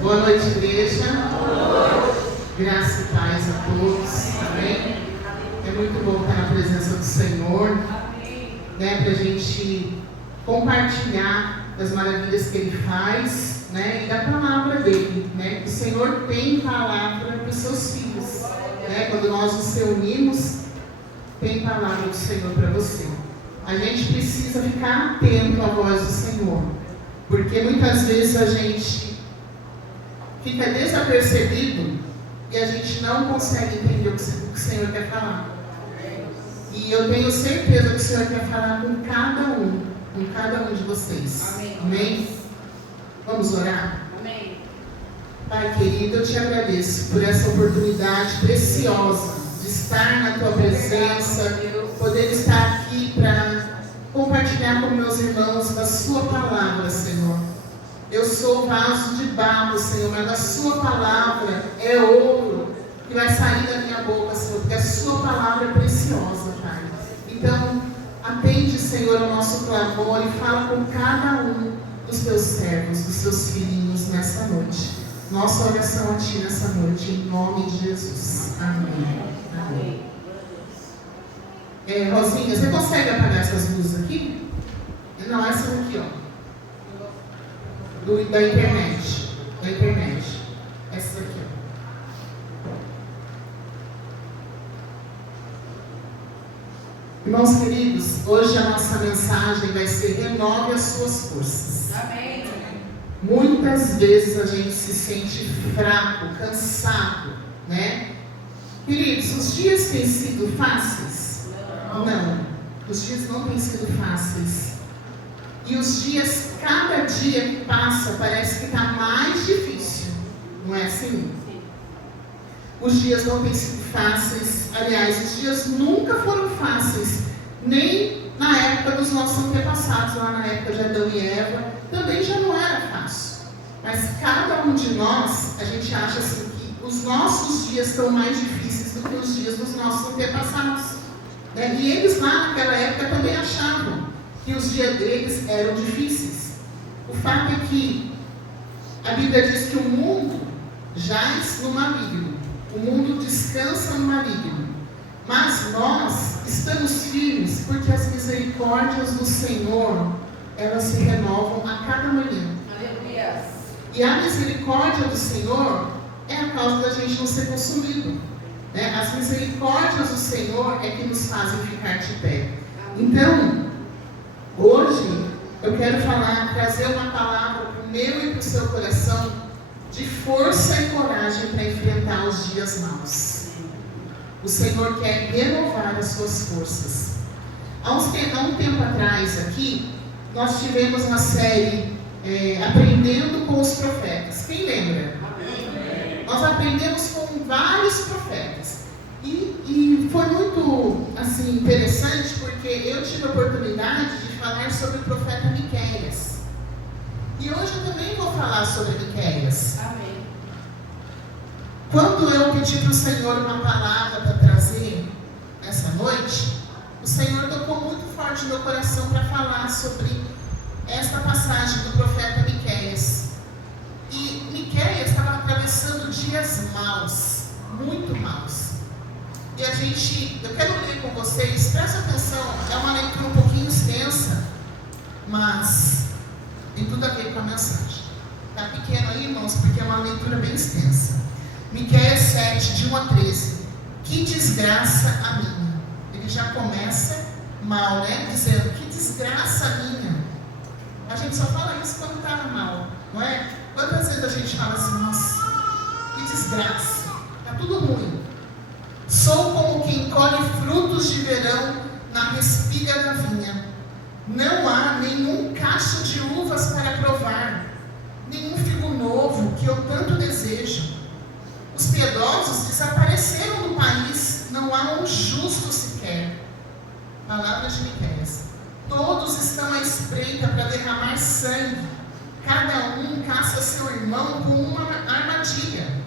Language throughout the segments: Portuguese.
Boa noite, igreja. Graça e paz a todos. Amém? É muito bom estar na presença do Senhor, né, para a gente compartilhar das maravilhas que Ele faz, né, e da palavra dele, né? O Senhor tem palavra para os seus filhos, né? Quando nós nos reunimos, tem palavra do Senhor para você. A gente precisa ficar atento à voz do Senhor, porque muitas vezes a gente fica desapercebido e a gente não consegue entender o que o Senhor quer falar. E eu tenho certeza que o Senhor quer falar com cada um de vocês. Amém. Amém? Vamos orar? Amém. Pai querido, eu te agradeço por essa oportunidade preciosa de estar na tua presença, poder estar aqui para compartilhar com meus irmãos da sua palavra, Senhor. Eu sou vaso de barro, Senhor, mas a sua palavra é ouro que vai sair da minha boca, Senhor, porque a sua palavra é preciosa, Pai. Então, atende, Senhor, ao nosso clamor e fala com cada um dos teus servos, dos teus filhinhos nessa noite. Nossa oração a Ti nessa noite, em nome de Jesus. Amém. Amém. Rosinha, você consegue apagar essas luzes aqui? Não, essas aqui, ó. Da internet. Essas aqui, ó. Irmãos queridos, hoje a nossa mensagem vai ser: renove as suas forças. Amém. Muitas vezes a gente se sente fraco, cansado, né? Queridos, os dias têm sido fáceis? Não. Os dias não têm sido fáceis. E os dias, cada dia que passa, parece que está mais difícil. Não é assim? Os dias não têm sido fáceis. Aliás, os dias nunca foram fáceis. Nem na época dos nossos antepassados, lá na época de Adão e Eva, também já não era fácil. Mas cada um de nós, a gente acha assim que os nossos dias estão mais difíceis do que os dias dos nossos antepassados. Né? E eles lá naquela época também achavam que os dias deles eram difíceis. O fato é que a Bíblia diz que o mundo jaz no maligno, o mundo descansa no maligno, mas nós estamos firmes porque as misericórdias do Senhor, elas se renovam a cada manhã. Aleluia. E a misericórdia do Senhor é a causa da gente não ser consumido, né? As misericórdias do Senhor é que nos fazem ficar de pé. Então, hoje eu quero trazer uma palavra para o meu e para o seu coração de força e coragem para enfrentar os dias maus. O Senhor quer renovar as suas forças. Há um tempo atrás aqui, nós tivemos uma série Aprendendo com os Profetas. Quem lembra? Amém. Nós aprendemos com vários profetas. E foi muito assim, interessante, porque eu tive a oportunidade de falar sobre o profeta Miqueias. E hoje eu também vou falar sobre Miqueias. Amém. Quando eu pedi para o Senhor uma palavra para trazer essa noite, o Senhor tocou muito forte no meu coração para falar sobre esta passagem do profeta Miqueias. E Miqueias estava atravessando dias maus, muito maus. E eu quero ler com vocês, presta atenção, é uma leitura um pouquinho extensa, mas tem tudo a ver com a mensagem. Está pequeno aí, irmãos, porque é uma leitura bem extensa. Miqueias 7, de 1 a 13. Que desgraça a minha. Ele já começa mal, né? Dizendo, que desgraça a minha. A gente só fala isso quando está mal, não é? Quantas vezes a gente fala assim, nossa, que desgraça, está tudo ruim. Sou como quem colhe frutos de verão na espiga da vinha. Não há nenhum cacho de uvas para provar, nenhum figo novo que eu tanto desejo. Os piedosos desapareceram do país, não há um justo sequer. Palavras de Miqueias. Todos estão à espreita para derramar sangue. Cada um caça seu irmão com uma armadilha.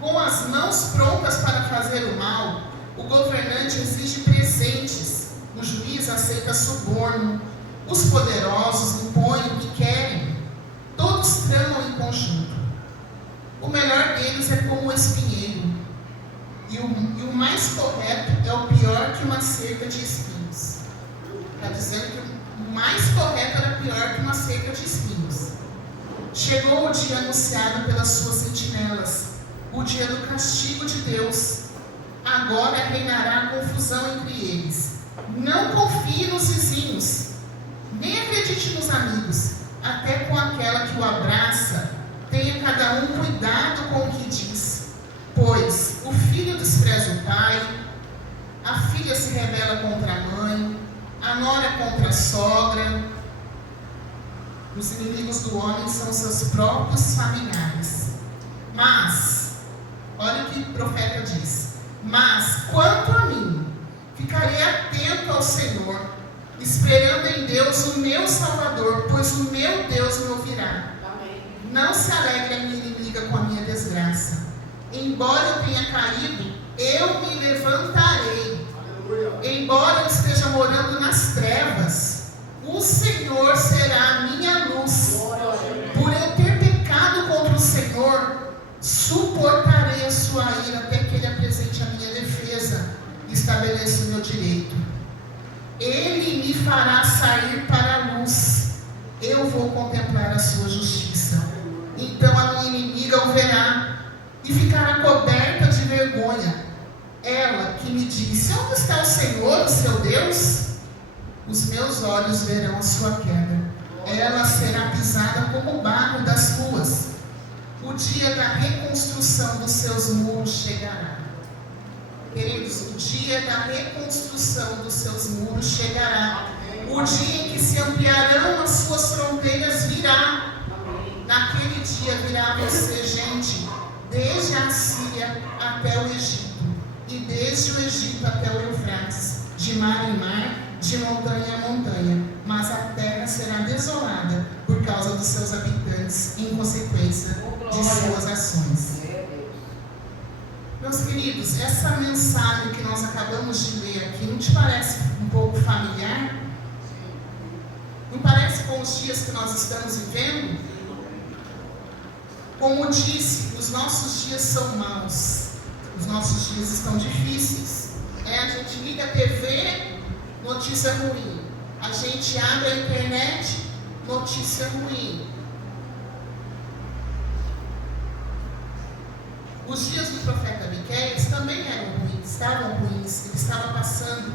Com as mãos prontas para fazer o mal, o governante exige presentes, o juiz aceita suborno, os poderosos impõem o que querem, todos tramam em conjunto. O melhor deles é como o espinheiro, e o mais correto é o pior que uma cerca de espinhos. Está dizendo que o mais correto era pior que uma cerca de espinhos. Chegou o dia anunciado pelas suas sentinelas, o dia do castigo de Deus. Agora reinará confusão entre eles. Não confie nos vizinhos, nem acredite nos amigos, até com aquela que o abraça. Tenha cada um cuidado com o que diz, pois o filho despreza o pai, a filha se rebela contra a mãe, a nora contra a sogra. Os inimigos do homem são seus próprios familiares. Mas, olha o que o profeta diz: mas quanto a mim, ficarei atento ao Senhor, esperando em Deus o meu Salvador, pois o meu Deus me ouvirá. Não se alegre a minha inimiga com a minha desgraça. Embora eu tenha caído, eu me levantarei. Embora eu esteja morando nas trevas, o Senhor será a minha luz. Por eu ter pecado contra o Senhor, suportarei a sua ira até que Ele apresente a minha defesa e estabeleça o meu direito. Ele me fará sair para a luz. Eu vou contemplar a sua justiça. Então a minha inimiga o verá e ficará coberta de vergonha. Ela que me disse: onde está o Senhor, o seu Deus? Os meus olhos verão a sua queda. Ela será pisada como o barro das ruas. O dia da reconstrução dos seus muros chegará. Queridos, o dia da reconstrução dos seus muros chegará. O dia em que se ampliarão as suas fronteiras virá. Naquele dia virá a você, gente, desde a Síria até o Egito, e desde o Egito até o Eufrates, de mar em mar, de montanha a montanha. Mas a terra será desolada por causa dos seus habitantes, em consequência de suas ações. Meus queridos, essa mensagem que nós acabamos de ler aqui, não te parece um pouco familiar? Não parece com os dias que nós estamos vivendo? Como disse, os nossos dias são maus, os nossos dias estão difíceis. A gente liga a TV, notícia ruim. A gente abre a internet, notícia ruim. Os dias do profeta Miqueias também eram ruins, estavam ruins. Ele estava passando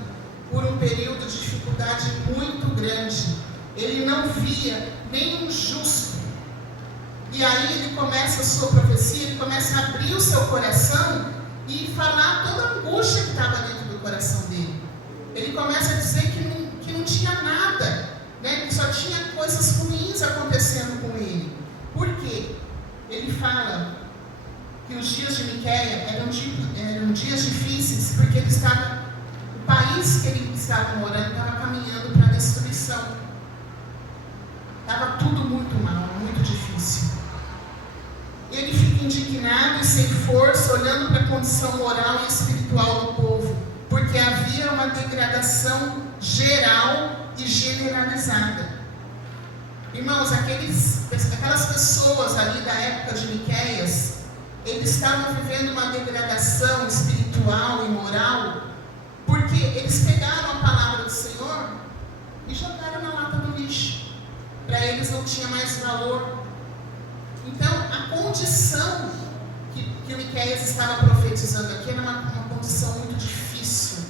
por um período de dificuldade muito grande. Ele não via nenhum justo. E aí ele começa a sua profecia, ele começa a abrir o seu coração e falar toda a angústia que estava dentro do coração dele. Ele começa a dizer que não tinha nada, né? Que só tinha coisas ruins acontecendo com ele. Por quê? Ele fala que os dias de Miqueias eram dias difíceis, porque o país que ele estava morando estava caminhando para a destruição. Estava tudo muito mal, muito difícil. Ele fica indignado e sem força, olhando para a condição moral e espiritual do povo, porque havia uma degradação geral e generalizada. Irmãos, aquelas pessoas ali da época de Miqueias, eles estavam vivendo uma degradação espiritual e moral, porque eles pegaram a palavra do Senhor e jogaram na lata do lixo. Para eles não tinha mais valor. Então, a condição que o Miqueias estava profetizando aqui era uma condição muito difícil.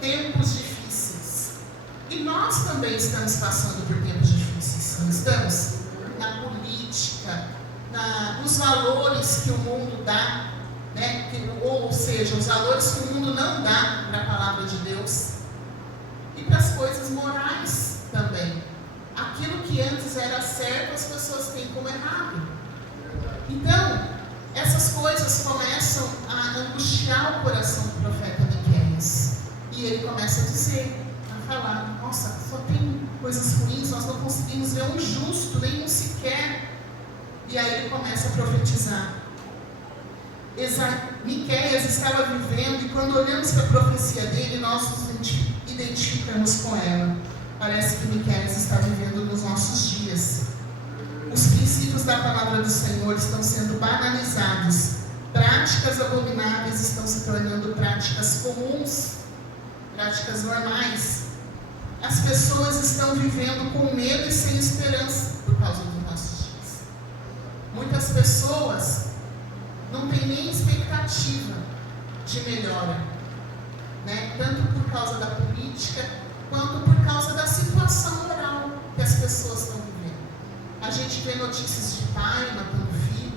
Tempos difíceis. E nós também estamos passando por tempos difíceis, não estamos? Na política, nos valores que o mundo dá, né? Ou seja, os valores que o mundo não dá para a palavra de Deus. E para as coisas morais também. Aquilo que antes era certo, as pessoas têm como errado. Então, essas coisas começam a angustiar o coração do profeta Miqueias. E ele começa a dizer, a falar: nossa, só tem coisas ruins, nós não conseguimos ver um justo, nenhum sequer. E aí ele começa a profetizar. Miqueias estava vivendo, e quando olhamos para a profecia dele, nós nos identificamos com ela. Parece que Miqueias está vivendo nos nossos dias. Os princípios da palavra do Senhor estão sendo banalizados. Práticas abomináveis estão se tornando práticas comuns, práticas normais. As pessoas estão vivendo com medo e sem esperança por causa dos nossos dias. Muitas pessoas não têm nem expectativa de melhora, né? Tanto por causa da política, quanto por causa da situação moral que as pessoas estão vivendo. A gente vê notícias de pai matando filho,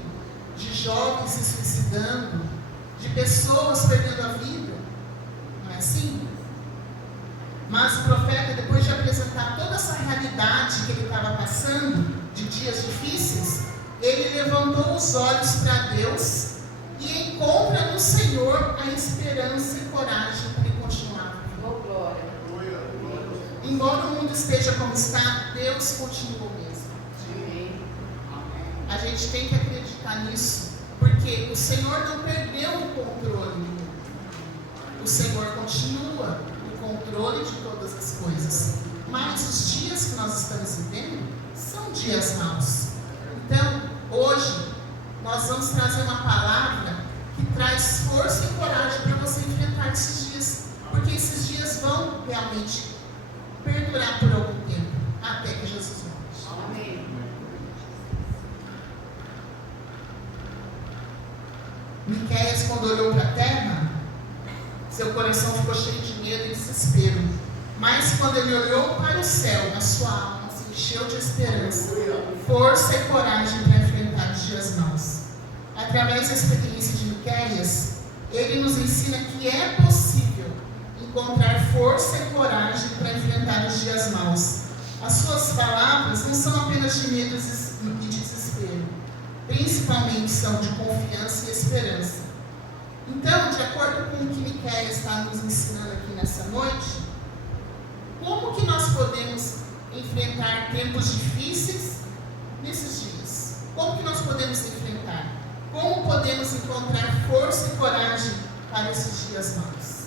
de jovens se suicidando, de pessoas perdendo a vida. Não é assim? Mas o profeta, depois de apresentar toda essa realidade que ele estava passando, de dias difíceis, ele levantou os olhos para Deus e encontra no Senhor a esperança e coragem para ele continuar. Oh, glória. Embora o mundo esteja como está, Deus continua o mesmo. A gente tem que acreditar nisso, porque o Senhor não perdeu o controle do mundo. O Senhor continua no controle de todas as coisas. Mas os dias que nós estamos vivendo são dias maus. Então, hoje, nós vamos trazer uma palavra que traz força e coragem para você enfrentar esses dias. Porque esses dias vão realmente perdurar por algum tempo, até que Jesus volte. Amém. Miqueias, quando olhou para a terra, seu coração ficou cheio de medo e desespero. Mas quando ele olhou para o céu, a sua alma se encheu de esperança, força e coragem para enfrentar os dias maus. Através da experiência de Miqueias, ele nos ensina que é possível encontrar força e coragem para enfrentar os dias maus. As suas palavras não são apenas de medo e desespero, principalmente são de confiança e esperança. Então, de acordo com o que Miqueias está nos ensinando aqui nessa noite, como que nós podemos enfrentar tempos difíceis nesses dias? Como que nós podemos enfrentar? Como podemos encontrar força e coragem para esses dias maus?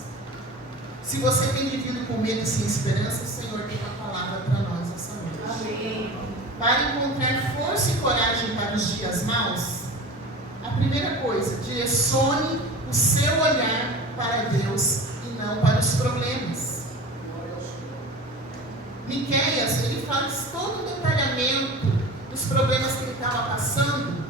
Se você tem vivido com medo e sem esperança, o Senhor tem uma palavra para nós essa noite. Amém. Para encontrar força e coragem para os dias maus, a primeira coisa, direcione o seu olhar para Deus e não para os problemas. Miqueias, ele faz todo o detalhamento dos problemas que ele estava passando,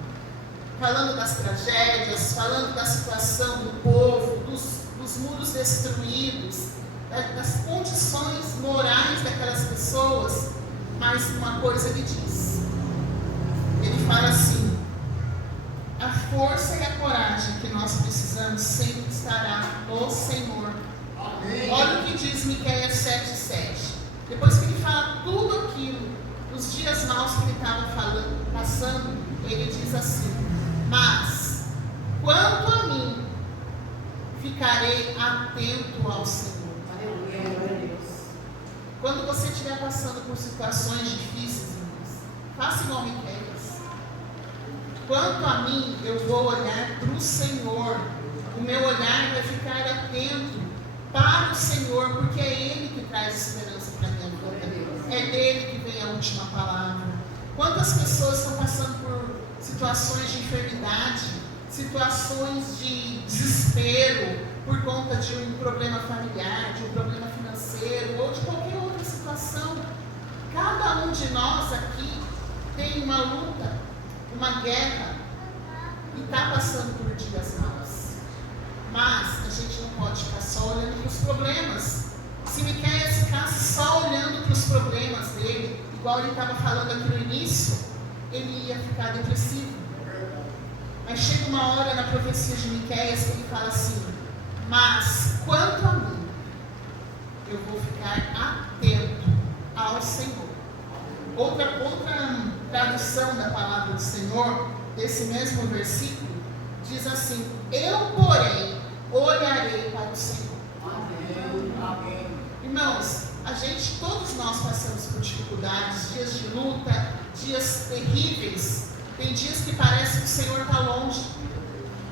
falando das tragédias, falando da situação do povo, dos muros destruídos, das condições morais daquelas pessoas. Mas uma coisa ele diz, ele fala assim: a força e a coragem que nós precisamos sempre estará no Senhor. Amém. Olha o que diz Miqueias 7:7. Depois que ele fala tudo aquilo, os dias maus que ele estava passando, ele diz assim: mas, quanto a mim, ficarei atento ao Senhor. Aleluia. Quando você estiver passando por situações difíceis, irmãos, faça igual Miqueias. Quanto a mim, eu vou olhar para o Senhor. O meu olhar vai ficar atento para o Senhor, porque é Ele que traz esperança para a minha vida. É dele que vem a última palavra. Quantas pessoas estão passando por situações de enfermidade, situações de desespero, por conta de um problema familiar, de um problema financeiro, ou de qualquer outra situação. Cada um de nós aqui tem uma luta, uma guerra, e está passando por dias maus. Mas a gente não pode ficar só olhando para os problemas. Se Miqueias ficasse só olhando para os problemas dele, igual ele estava falando aqui no início, ele ia ficar depressivo. Mas chega uma hora na profecia de Miqueias que ele fala assim: mas quanto a mim, eu vou ficar atento ao Senhor. Outra tradução da palavra do Senhor, desse mesmo versículo, diz assim: eu, porém, olharei para o Senhor. Amém. Irmãos, todos nós passamos por dificuldades, dias de luta, dias terríveis. Tem dias que parece que o Senhor está longe.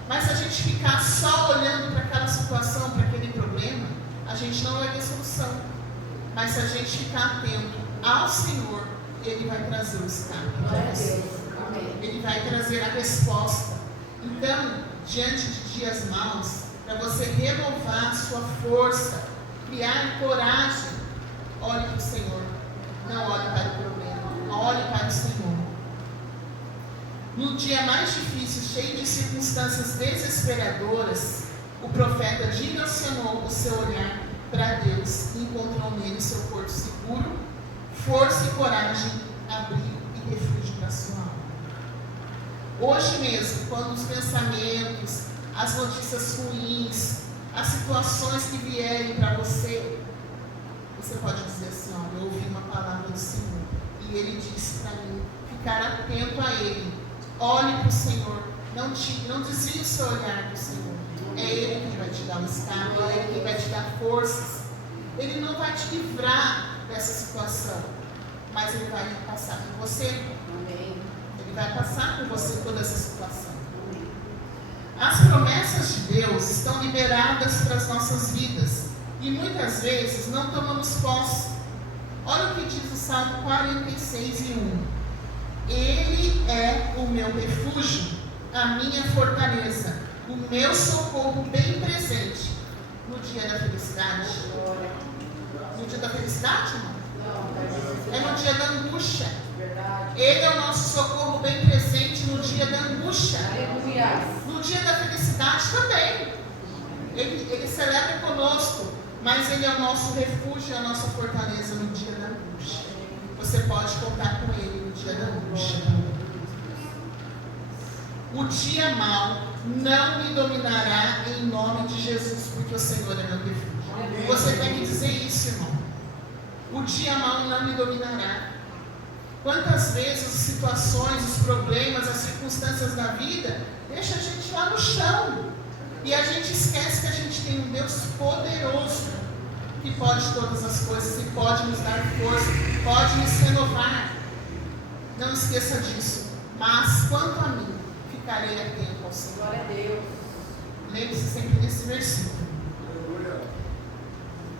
Mas se a gente ficar só olhando para aquela situação, para aquele problema, a gente não vai ter solução. Mas se a gente ficar atento ao Senhor, Ele vai trazer o escape para você. Ele vai trazer a resposta. Então, diante de dias maus, para você renovar a sua força, criar coragem, olhe para o Senhor. Não olhe para o problema, olhe para o Senhor. No dia mais difícil, cheio de circunstâncias desesperadoras, o profeta direcionou o seu olhar para Deus e encontrou nele seu porto seguro, força e coragem, abrigo e refúgio para sua alma. Hoje mesmo, quando os pensamentos, as notícias ruins, as situações que vierem para você, você pode dizer assim: olha, eu ouvi uma palavra do Senhor e Ele disse para mim ficar atento a Ele. Olhe para o Senhor, não desvie o seu olhar do Senhor. É Ele que vai te dar o escape, é Ele que vai te dar forças. Ele não vai te livrar dessa situação, mas Ele vai passar por você. Amém. Ele vai passar por você toda essa situação. As promessas de Deus estão liberadas para as nossas vidas e muitas vezes não tomamos posse. Olha o que diz o Salmo 46:1. Ele é o meu refúgio, a minha fortaleza, o meu socorro bem presente no dia da felicidade. No dia da felicidade, irmão? É no dia da angústia. Ele é o nosso socorro bem presente no dia da angústia. No dia da felicidade também. Ele celebra conosco, mas Ele é o nosso refúgio, a nossa fortaleza no dia da angústia. Você pode contar com Ele no dia da angústia. O dia mau não me dominará em nome de Jesus, porque o Senhor é meu refúgio. Você tem que dizer isso, irmão. O dia mau não me dominará. Quantas vezes as situações, os problemas, as circunstâncias da vida deixam a gente lá no chão. E a gente esquece que a gente tem um Deus poderoso, que pode todas as coisas e pode nos dar força, pode nos renovar. Não esqueça disso. Mas quanto a mim, ficarei atento ao Senhor. Glória a Deus. Lembre-se sempre desse versículo.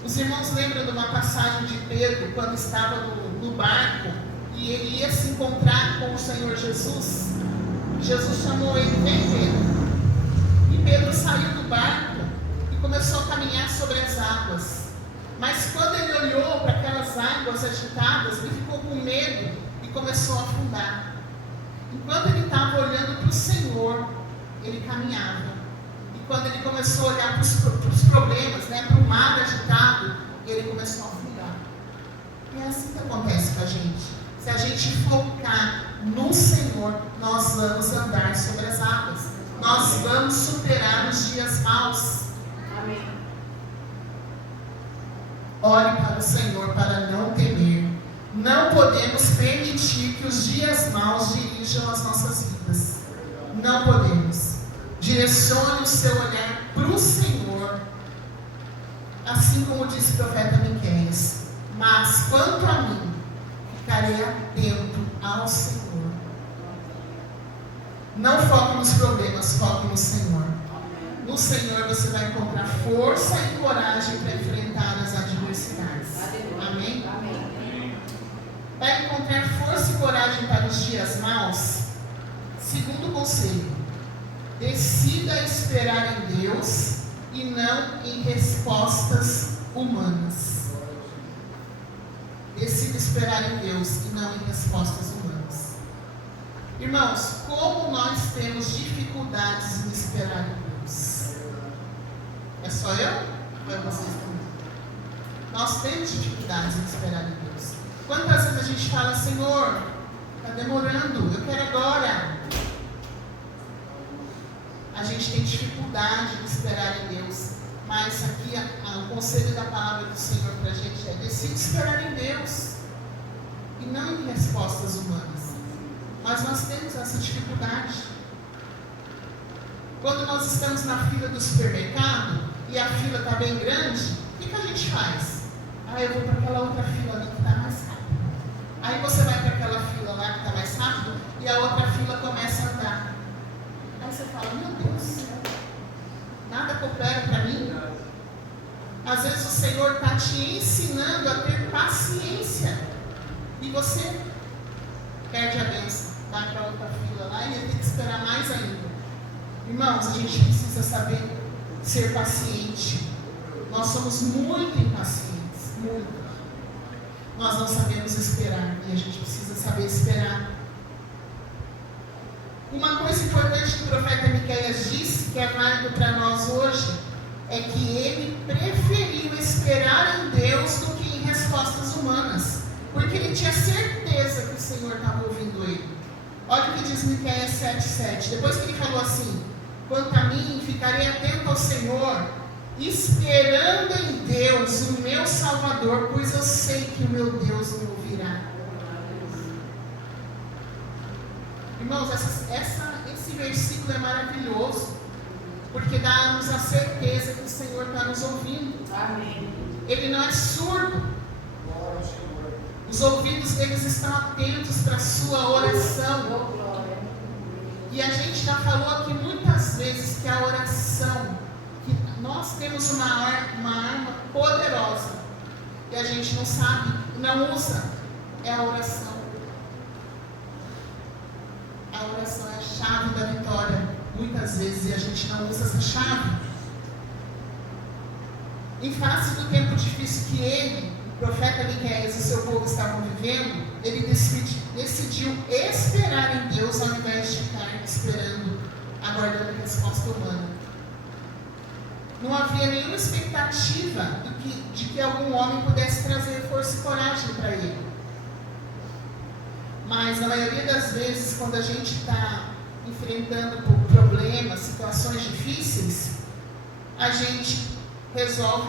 Os irmãos lembram de uma passagem de Pedro, quando estava no barco, e ele ia se encontrar com o Senhor Jesus. Jesus chamou ele: vem, Pedro. E Pedro saiu do barco e começou a caminhar sobre as águas. Mas quando ele olhou para aquelas águas agitadas, ele ficou com medo e começou a afundar. Enquanto ele estava olhando para o Senhor, ele caminhava. E quando ele começou a olhar para os problemas, para o mar agitado, ele começou a afundar. E é assim que acontece com a gente. Se a gente focar no Senhor, nós vamos andar sobre as águas. Nós vamos superar os dias maus. Amém. Ore para o Senhor para não temer. Não podemos permitir que os dias maus dirijam as nossas vidas. Não podemos. Direcione o seu olhar para o Senhor, assim como disse o profeta Miqueias. Mas quanto a mim, ficarei atento ao Senhor. Não foque nos problemas, foque no Senhor. No Senhor você vai encontrar força e coragem para enfrentar as adversidades. Amém? Amém. Para encontrar força e coragem para os dias maus, segundo conselho: decida esperar em Deus e não em respostas humanas. Decida esperar em Deus e não em respostas humanas. Irmãos, como nós temos dificuldades em esperar em Deus? É só eu? Ou é vocês também? Nós temos dificuldades em esperar em Deus. Quantas vezes a gente fala: Senhor, está demorando, eu quero agora. A gente tem dificuldade em esperar em Deus. Mas aqui o conselho da palavra do Senhor para a gente é: decide esperar em Deus e não em respostas humanas. Mas nós temos essa dificuldade. Quando nós estamos na fila do supermercado e a fila está bem grande, o que a gente faz? Eu vou para aquela outra fila ali que está mais rápido. Aí você vai para aquela fila lá que está mais rápido e a outra fila começa a andar. Aí você fala: meu Deus, nada coopera para mim. Às vezes o Senhor está te ensinando a ter paciência e você perde a bênção, vai para outra fila lá e ele tem que esperar mais ainda. Irmãos, a gente precisa saber ser paciente. Nós somos muito impacientes, muito. Nós não sabemos esperar e a gente precisa saber esperar. Uma coisa importante que o profeta Miqueias disse, que é válido para nós hoje, é que ele preferiu esperar em Deus do que em respostas humanas, porque ele tinha certeza que o Senhor estava ouvindo ele. Olha o que diz Miqueias 7,7. Depois que ele falou assim: quanto a mim, ficarei atento ao Senhor, esperando em Deus, o meu Salvador, pois eu sei que o meu Deus me ouvirá. Irmãos, esse versículo é maravilhoso, porque dá-nos a certeza que o Senhor está nos ouvindo. Amém. Ele não é surdo. Os ouvidos deles estão atentos para a sua oração. E a gente já falou aqui muitas vezes que a oração, que nós temos uma arma poderosa, e a gente não sabe, não usa, é a oração. A oração é a chave da vitória, muitas vezes, e a gente não usa essa chave. Em face do tempo difícil que ele, o profeta Miqueias e seu povo estavam vivendo, ele decidiu esperar em Deus ao invés de ficar esperando, aguardando a resposta humana. Não havia nenhuma expectativa de que algum homem pudesse trazer força e coragem para ele. Mas na maioria das vezes, quando a gente está enfrentando problemas, situações difíceis, a gente resolve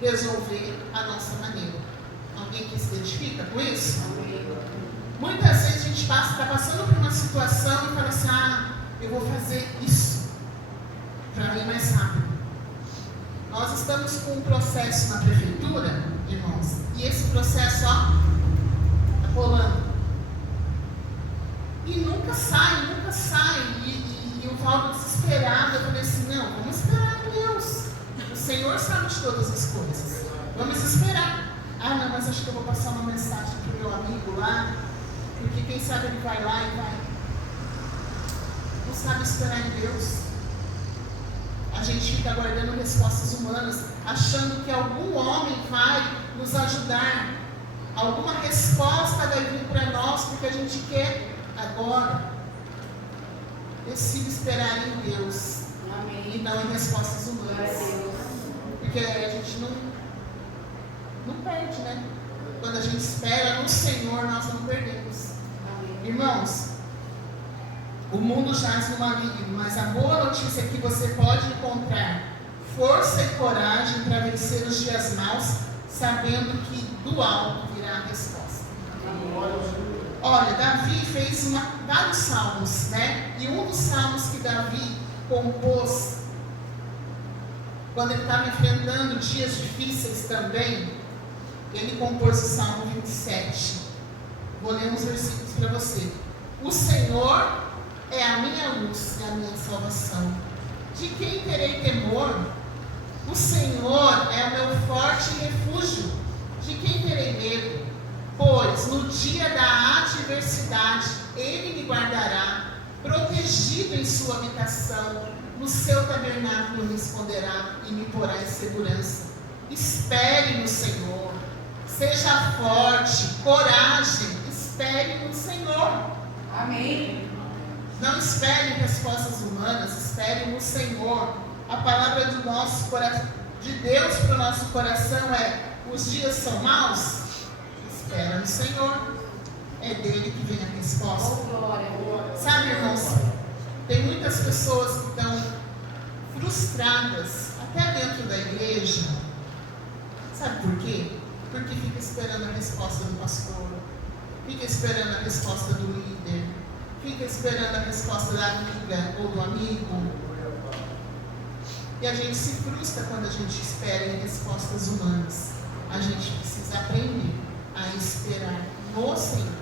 resolver a nossa maneira. Alguém que se identifica com isso? Muitas vezes a gente está passando por uma situação e fala assim: eu vou fazer isso para ir mais rápido. Nós estamos com um processo na prefeitura, irmãos, e esse processo, está rolando. E nunca sai. E o Valdo desesperado, eu falei assim: não, vamos esperar em Deus. O Senhor sabe de todas as coisas. Vamos esperar. Não, mas acho que eu vou passar uma mensagem para o meu amigo lá, porque quem sabe ele vai lá e vai. Não sabe esperar em Deus. A gente fica aguardando respostas humanas, achando que algum homem vai nos ajudar. Alguma resposta vai vir para nós, porque a gente quer agora. Decida esperar em Deus. Amém. E não em respostas humanas. Porque a gente não perde, né? Quando a gente espera no Senhor, nós não perdemos. Amém. Irmãos, o mundo jaz no maligno, mas a boa notícia é que você pode encontrar força e coragem para vencer os dias maus, sabendo que do alto virá a resposta. Olha, Davi fez vários salmos, né? E um dos salmos que Davi compôs, quando ele estava enfrentando dias difíceis também, ele compôs o Salmo 27. Vou ler uns versículos para você. O Senhor é a minha luz e a minha salvação. De quem terei temor? O Senhor é o meu forte refúgio. De quem terei medo? Pois no dia da adversidade Ele me guardará, protegido em sua habitação. No seu tabernáculo me esconderá e me porá em segurança. Espere no Senhor. Seja forte, coragem. Espere no Senhor. Amém. Não espere em respostas humanas, espere no Senhor. A palavra do nosso coração, de Deus para o nosso coração é: os dias são maus? Espera no Senhor. É dele que vem a resposta. Sabe, irmãos, tem muitas pessoas que estão frustradas, até dentro da igreja. Sabe por quê? Porque fica esperando a resposta do pastor, fica esperando a resposta do líder, fica esperando a resposta da amiga ou do amigo. E a gente se frustra quando a gente espera em respostas humanas. A gente precisa aprender a esperar no Senhor.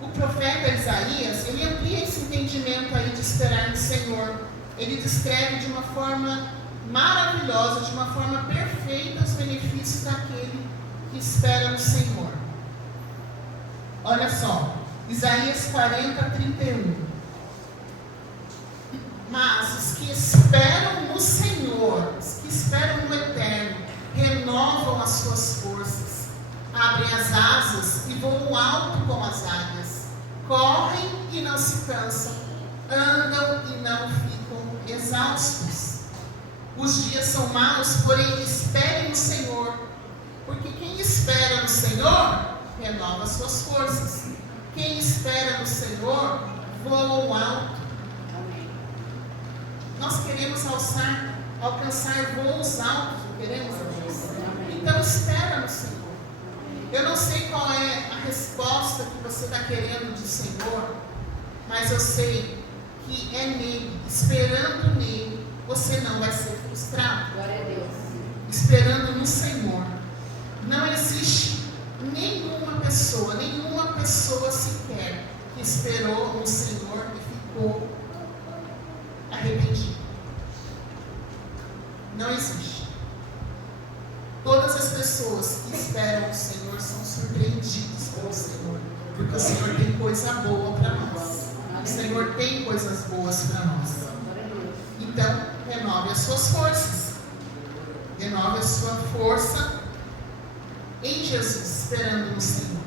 O profeta Isaías, ele amplia esse entendimento aí de esperar no Senhor. Ele descreve de uma forma maravilhosa, de uma forma perfeita, os benefícios daquele que espera no Senhor. Olha só, Isaías 40:31. Mas os que esperam no Senhor, os que esperam no Eterno, renovam as suas forças, abrem as asas e voam alto como as águias, correm e não se cansam, andam e não ficam exaustos. Os dias são maus, porém esperem no Senhor, porque quem espera no Senhor renova as suas forças. Quem espera no Senhor voa alto. Nós queremos alcançar voos altos, não queremos, irmãos? Então espera no Senhor. Eu não sei qual é a resposta que você está querendo do Senhor, mas eu sei que é nele, esperando nele, você não vai ser frustrado. Glória a Deus. Esperando no Senhor. Não existe nenhuma pessoa sequer que esperou no Senhor e ficou arrependido. Não existe. Todas as pessoas que esperam no Senhor são surpreendidas pelo Senhor, porque o Senhor tem coisa boa para nós. O Senhor tem coisas boas para nós. Então, renove as suas forças. Renove a sua força em Jesus, esperando no Senhor.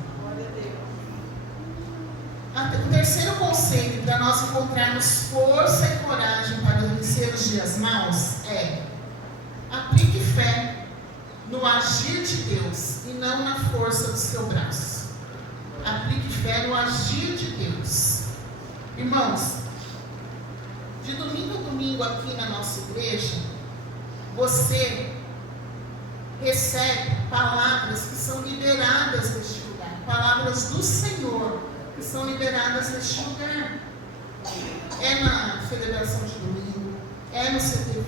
O terceiro conselho para nós encontrarmos força e coragem para vencer os dias maus é: aplique fé no agir de Deus e não na força do seu braço. Aplique fé no agir de Deus. Irmãos, de domingo a domingo aqui na nossa igreja, você recebe palavras que são liberadas neste lugar, palavras do Senhor que são liberadas neste lugar. É na celebração de domingo, é no CTV,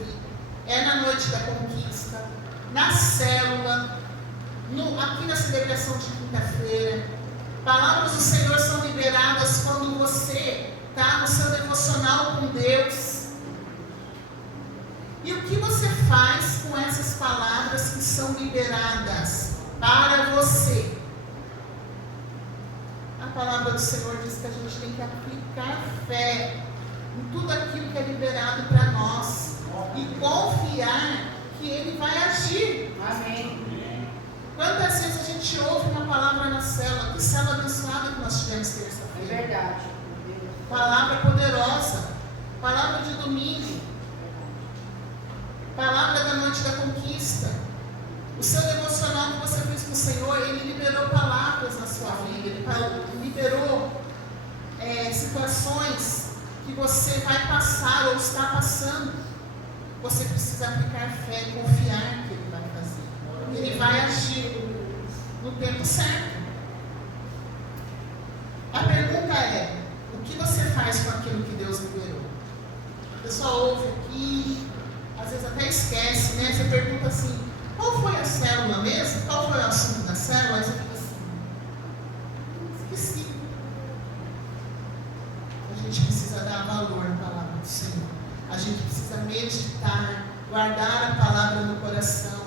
é na noite da conquista, na célula, aqui na celebração de quinta-feira. Palavras do Senhor são liberadas quando você está no seu devocional com Deus. E o que você faz com essas palavras que são liberadas para você? A palavra do Senhor diz que a gente tem que aplicar fé em tudo aquilo que é liberado para nós e confiar que Ele vai agir. Amém. Quantas vezes a gente ouve uma palavra na célula? Que célula abençoada que nós tivemos terça-feira. É verdade. Palavra poderosa. Palavra de domingo. Palavra da noite da conquista. O seu devocional que você fez com o Senhor, Ele liberou palavras na sua vida. Ele liberou situações que você vai passar ou está passando. Você precisa aplicar fé e confiar que Ele vai fazer. Ele vai agir no tempo certo. A pergunta é: o que você faz com aquilo que Deus liberou? A pessoa ouve aqui, às vezes até esquece, né? Você pergunta assim: qual foi a célula mesmo? Qual foi o assunto da célula? Aí você fica assim: esqueci. A gente precisa dar valor à palavra do Senhor. A gente precisa meditar, guardar a palavra no coração.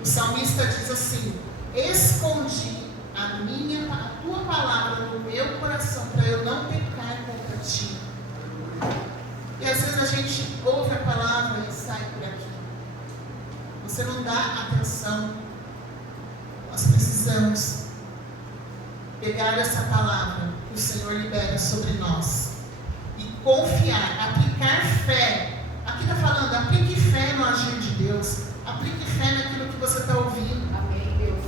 O salmista diz assim: escondi a tua palavra no meu coração para eu não pecar contra ti. E às vezes a gente ouve a palavra e sai por aqui. Você não dá atenção. Nós precisamos pegar essa palavra que o Senhor libera sobre nós e confiar, aplicar fé. Aqui está falando: aplique fé no agir de Deus, aplique fé naquilo que você está ouvindo. Amém, Deus.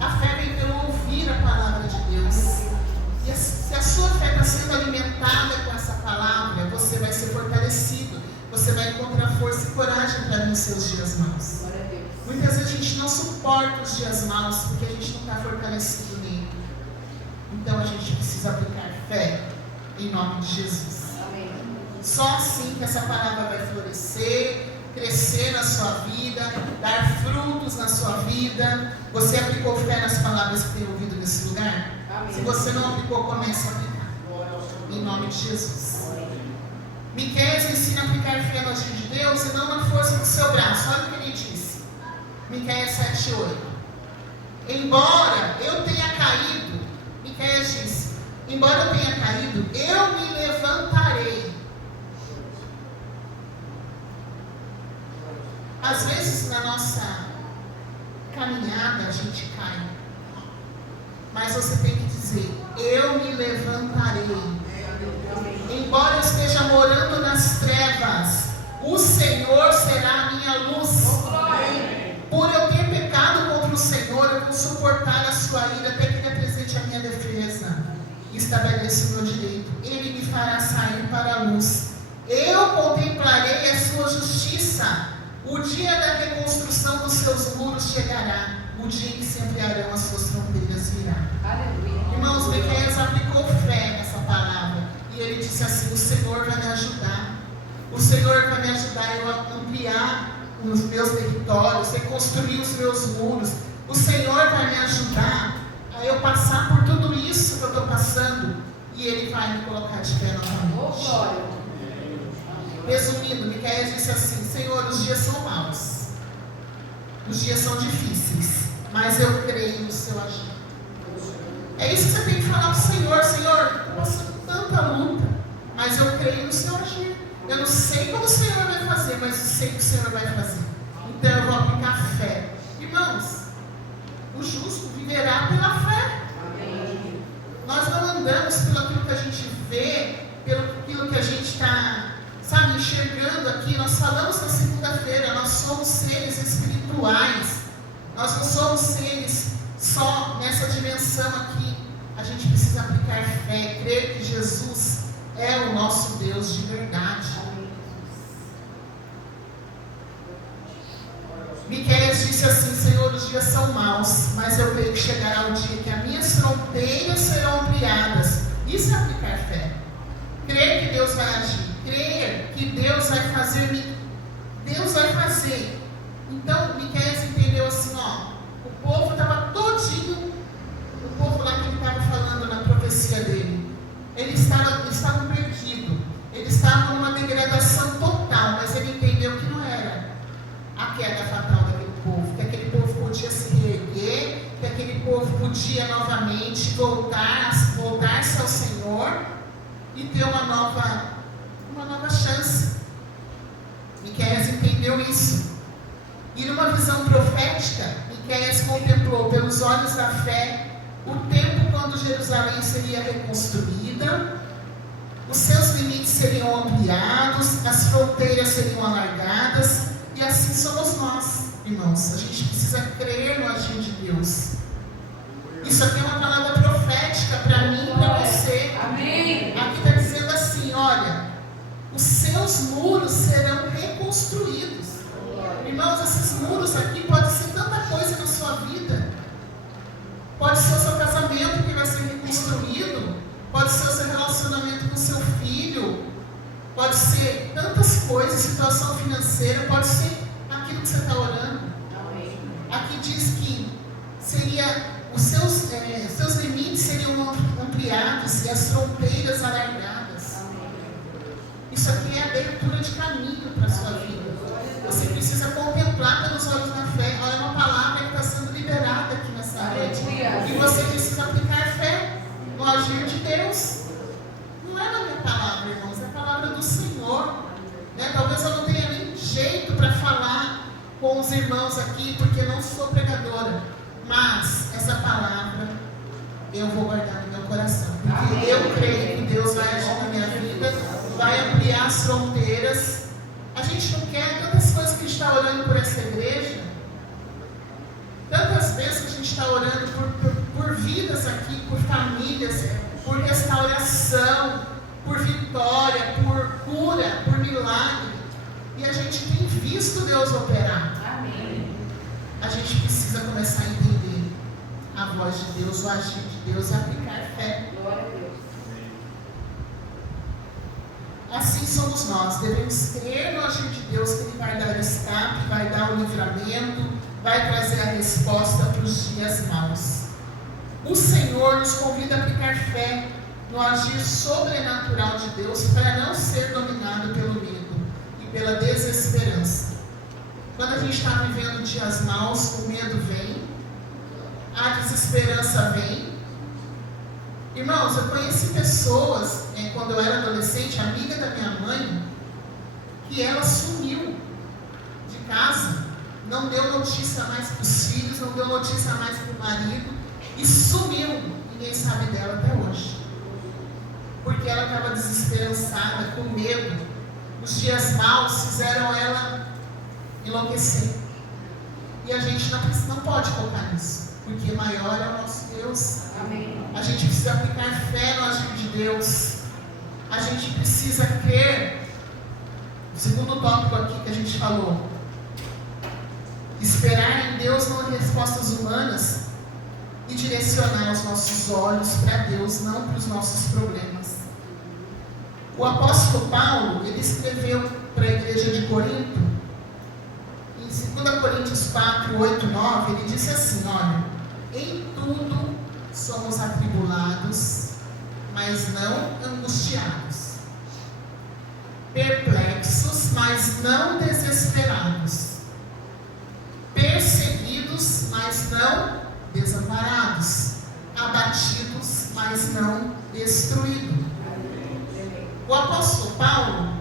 A fé vem pelo ouvir a palavra de Deus. E se a sua fé está sendo alimentada com essa palavra, você vai ser fortalecido. Você vai encontrar força e coragem para vencer os dias maus. Muitas vezes a gente não suporta os dias maus porque a gente não está fortalecido nele. Então a gente precisa aplicar fé em nome de Jesus. Amém. Só assim que essa palavra vai florescer, crescer na sua vida, dar frutos na sua vida. Você aplicou fé nas palavras que tem ouvido nesse lugar? Amém. Se você não aplicou, comece a aplicar. Em nome de Jesus. Miqueias ensina a aplicar fé no agir de Deus e não na força do seu braço. Olha o que ele disse. Miqueias 7:8. Embora eu tenha caído, Miqueias diz: embora eu tenha caído, eu me levantarei. Às vezes na nossa caminhada a gente cai, mas você tem que dizer: eu me levantarei. Embora eu esteja morando nas trevas, o Senhor será a minha luz. Por eu ter pecado contra o Senhor, eu vou suportar a sua ira até que Ele apresente a minha defesa e estabeleça o meu direito. Ele me fará sair para a luz. Eu contemplarei a sua justiça. O dia da reconstrução dos seus muros chegará. O dia em que se ampliarão as suas fronteiras virá. Aleluia. Irmãos, Miqueias aplicou fé nessa palavra. E ele disse assim: o Senhor vai me ajudar. O Senhor vai me ajudar a ampliar os meus territórios, reconstruir os meus muros. O Senhor vai me ajudar a eu passar por tudo isso que eu estou passando. E Ele vai me colocar de pé novamente. Resumindo, Miqueias disse assim: Senhor, os dias são maus, os dias são difíceis, mas eu creio no seu agir. É isso que você tem que falar para o Senhor: Senhor, eu passo tanta luta, mas eu creio no seu agir. Eu não sei como o Senhor vai fazer, mas eu sei que o Senhor vai fazer. Então eu vou aplicar fé. Irmãos, o justo viverá pela fé. Amém. Nós não andamos pelo aquilo que a gente vê, pelo aquilo que a gente está, enxergando aqui. Nós falamos na segunda-feira, nós somos seres espirituais. Nós não somos seres só nessa dimensão aqui. A gente precisa aplicar fé, crer que Jesus é o nosso Deus de verdade. Miqueias disse assim: Senhor, os dias são maus, mas eu creio que chegará o dia que as minhas fronteiras serão ampliadas. Isso é aplicar fé. Crer que Deus vai agir, crer que Deus vai fazer. Deus vai fazer. Então, Miqueias entendeu assim: o povo estava todinho, o povo lá que ele estava falando na profecia dele, eles estavam perdidos, eles estavam numa degradação total, mas ele entendeu que não era a queda fatal daquele povo, que aquele povo podia se reerguer, que aquele povo podia novamente voltar-se ao Senhor e ter uma nova chance. Miqueias entendeu isso. E numa visão profética, Miqueias contemplou pelos olhos da fé o tempo quando Jerusalém seria reconstruída, os seus limites seriam ampliados, as fronteiras seriam alargadas, e assim somos nós, irmãos. A gente precisa crer no agir de Deus. Isso aqui é uma palavra profética para mim e para você. Amém. Aqui está dizendo assim: olha, os seus muros serão reconstruídos. Irmãos, esses muros aqui podem ser tanta coisa na sua vida. Pode ser o seu casamento que vai ser reconstruído, pode ser o seu relacionamento com o seu filho, pode ser tantas coisas, situação financeira, pode ser aquilo que você está orando. Aqui diz que os seus limites seriam ampliados e as fronteiras alargadas. Isso aqui é abertura de caminho para a sua vida. Você precisa contemplar pelos olhos da fé. Olha, uma palavra que está sendo liberada aqui nessa noite. E você precisa aplicar fé no agir de Deus. Não é na minha palavra, irmãos, é a palavra do Senhor. Talvez eu não tenha nem jeito para falar com os irmãos aqui, porque não sou pregadora. Mas essa palavra eu vou guardar no meu coração. Porque eu creio que Deus vai agir na minha vida, vai ampliar as fronteiras. A gente não quer tantas coisas que a gente está orando por essa igreja. Tantas vezes que a gente está orando por vidas aqui, por famílias, por restauração, por vitória, por cura, por milagre. E a gente tem visto Deus operar. Amém. A gente precisa começar a entender a voz de Deus, o agir de Deus e aplicar fé. Glória a Deus. Assim somos nós, devemos crer no agir de Deus, que Ele vai dar o escape, vai dar o livramento, vai trazer a resposta para os dias maus. O Senhor nos convida a aplicar fé no agir sobrenatural de Deus para não ser dominado pelo medo e pela desesperança. Quando a gente está vivendo dias maus, o medo vem, a desesperança vem, Irmãos, eu conheci pessoas, quando eu era adolescente, amiga da minha mãe, que ela sumiu de casa, não deu notícia mais para os filhos, não deu notícia mais para o marido, e sumiu. Ninguém sabe dela até hoje. Porque ela estava desesperançada, com medo. Os dias maus fizeram ela enlouquecer. E a gente não pode focar nisso, porque maior é o nosso Deus. Amém. A gente precisa aplicar fé no agir de Deus. A gente precisa crer. O segundo tópico aqui que a gente falou: esperar em Deus, não em respostas humanas, e direcionar os nossos olhos para Deus, não para os nossos problemas. O apóstolo Paulo, ele escreveu para a igreja de Corinto, em 2 Coríntios 4, 8, 9, ele disse assim: olha, em tudo somos atribulados, mas não angustiados, perplexos, mas não desesperados, perseguidos, mas não desamparados, abatidos, mas não destruídos. O apóstolo Paulo,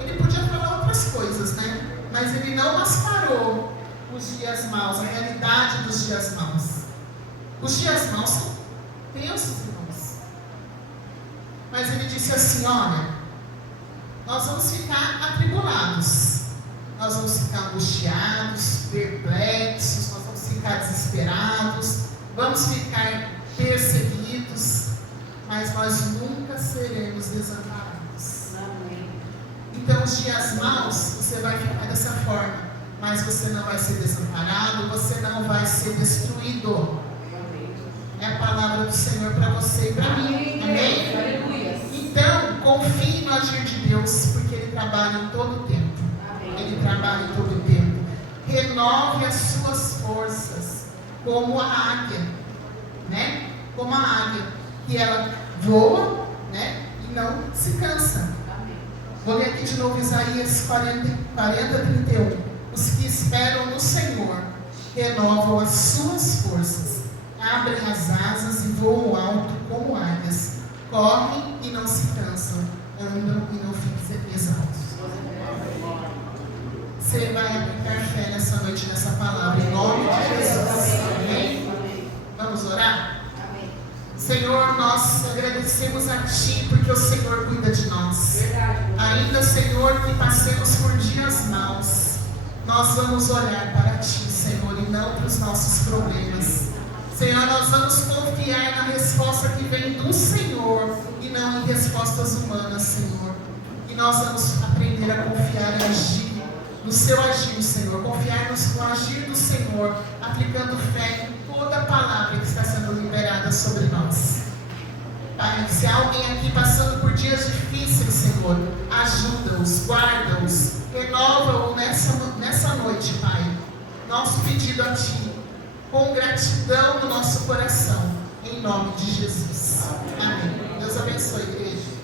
ele podia falar outras coisas, né? Mas ele não mascarou os dias maus, a realidade dos dias maus. Os dias maus são tensos, irmãos. Mas ele disse assim: olha, nós vamos ficar atribulados, nós vamos ficar angustiados, perplexos, nós vamos ficar desesperados, vamos ficar perseguidos, mas nós nunca seremos desamparados. Então, os dias maus, você vai ficar dessa forma, mas você não vai ser desamparado, você não vai ser destruído. É a palavra do Senhor para você e para mim. Amém? Então, confie no agir de Deus, porque Ele trabalha em todo o tempo. Ele trabalha em todo o tempo. Renove as suas forças, como a águia, né? Como a águia, que ela voa, né? E não se cansa. Vou ler aqui de novo Isaías 40, 31. Os que esperam no Senhor renovam as suas forças, abrem as asas e voam alto como águias, correm e não se cansam, andam e não ficam exaustos. Você vai aplicar fé nessa noite, nessa palavra, em nome de Jesus. Amém? Vamos orar? Senhor, nós agradecemos a Ti, porque o Senhor cuida de nós. Ainda, Senhor, que passemos por dias maus, nós vamos olhar para Ti, Senhor, e não para os nossos problemas. Senhor, nós vamos confiar na resposta que vem do Senhor e não em respostas humanas, Senhor. E nós vamos aprender a confiar e agir no Seu agir, Senhor. Confiar no agir do Senhor, aplicando fé em toda a palavra que está sendo liberada sobre nós. Pai, se há alguém aqui passando por dias difíceis, Senhor, ajuda-os, guarda-os, renova-o nessa noite, Pai. Nosso pedido a Ti, com gratidão no nosso coração, em nome de Jesus. Amém. Deus abençoe, igreja.